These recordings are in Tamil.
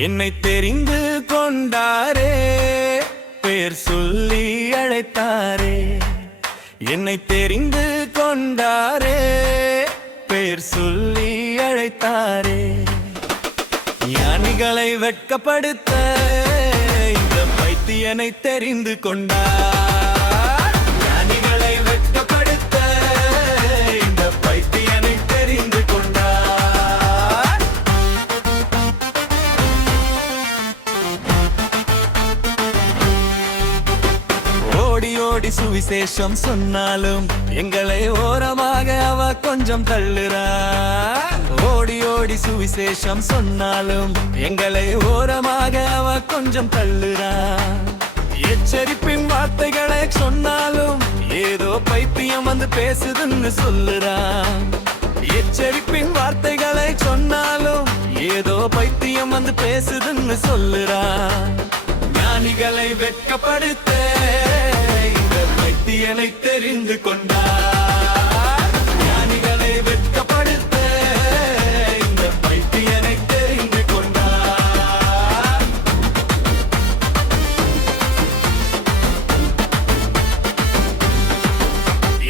என்னை தெரிந்து கொண்டாரே, பேர் சொல்லி அழைத்தாரே. என்னை தெரிந்து கொண்டாரே, பேர் சொல்லி அழைத்தாரே. ஞானிகளை வெட்கப்படுத்த இந்த பைத்தியனை தெரிந்து கொண்டார். ஞானிகளை வெட்கப்படுத்த இந்த பைத்தியனை தெரிந்து கொண்டார். ஓடி ஓடி சுவிசேஷம் சொன்னாலும் எங்களை ஓரமாக அவ கொஞ்சம் தள்ளுறார். ஓடி ஓடி சுவிசேஷம் சொன்னாலும் எங்களை ஓரமாக அவ கொஞ்சம் தள்ளுறார். எச்சரிப்பின் வார்த்தைகளை சொன்னாலும் ஏதோ பைத்தியம் வந்து பேசுதுன்னு சொல்லுறான். எச்சரிப்பின் வார்த்தைகளை சொன்னாலும் ஏதோ பைத்தியம் வந்து பேசுதுன்னு சொல்லுறான். ஞானிகளை வெட்கப்படுத்த இந்த பைத்தியனை தெரிந்து கொண்டார். ஞானிகளை வெட்கப்படுத்த இந்த பைத்தியனை தெரிந்து கொண்டார்.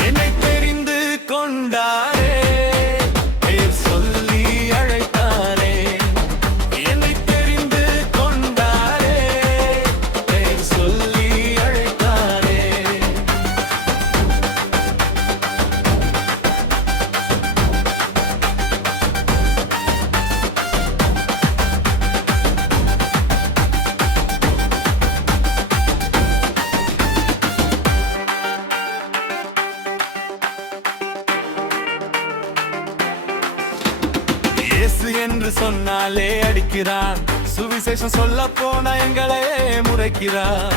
என்னை தெரிந்து கொண்டாரே, பேர் சொல்லி அழைத்தாரே. என்னை தெரிந்து கொண்டாரே, பேர் சொல்லி அழைத்தாரே. இயேசு என்று சொன்னாலே அடிக்கிறான். சுவிசேஷம் சொல்ல போன எங்களை முறைக்கிறான்.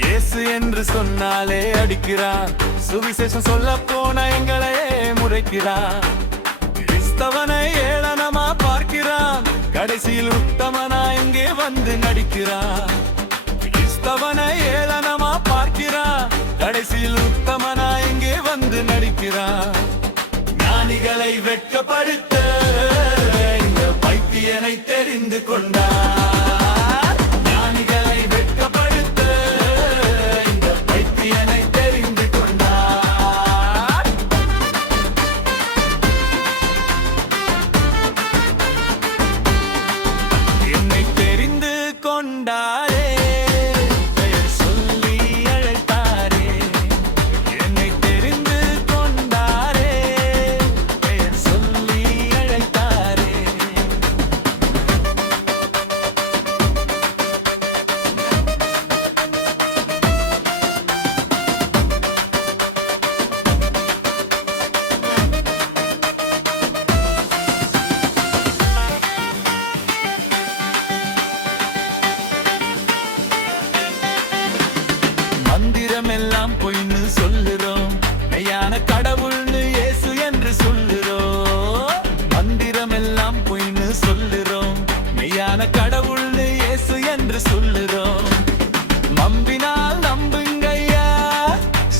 இயேசு என்று சொன்னாலே அடிக்கிறான். சுவிசேஷம் சொல்ல போன எங்களை முறைக்கிறான். கிறிஸ்தவனை ஏளனமா பார்க்கிறான். கடைசியில் உத்தமனா இங்கே வந்து நடிக்கிறான். கிறிஸ்தவனை ஏளனமா பார்க்கிறான். கடைசியில் உத்தமனா இங்கே வந்து நடிக்கிறான். ஞானிகளை வெட்கப்படுத்த இந்த பைத்தியனை தெரிந்து கொண்டார். ஞானிகளை வெட்கப்படுத்த இந்த பைத்தியனை தெரிந்து கொண்டார். என்னை தெரிந்து கொண்டாரே, பெயர் சொல்லி அழைத்தாரே. என்னை தெரிந்து கொண்டாரே, பெயர் சொல்லி அழைத்தாரே. மந்திரம் எல்லாம் பொய்ன்னு சொல்லுறோம், மெய்யான கடவுள்னு இயேசு என்று சொல்லுறோம். மந்திரம் எல்லாம் பொய்ன்னு சொல்லுறோம், மெய்யான கடவுள்னு இயேசு என்று சொல்லுறோம். நம்பினால் நம்புங்கய்யா,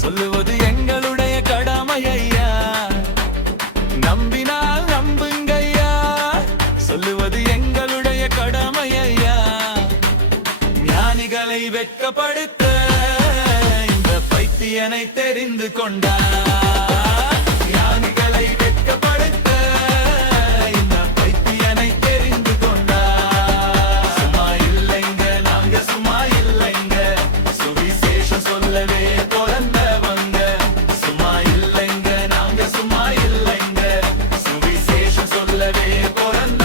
சொல்லுவது எங்களுடைய கடமை ஐயா. நம்பினால் நம்புங்கய்யா, சொல்லுவது எங்களுடைய கடமை ஐயா. ஞானிகளை வெட்கப்படுத்த இந்த பைத்தியனை தெரிந்து கொண்டார். ஞானிகளை வெட்கப்படுத்த இந்த பைத்தியனை தெரிந்து கொண்டார். சும்மா இல்லைங்க, நாங்க சும்மா இல்லைங்க, சுவிசேஷம் சொல்லவே பிறந்தவங்க. சும்மா இல்லைங்க, நாங்க சும்மா இல்லைங்க, சுவிசேஷம் சொல்லவே பிறந்த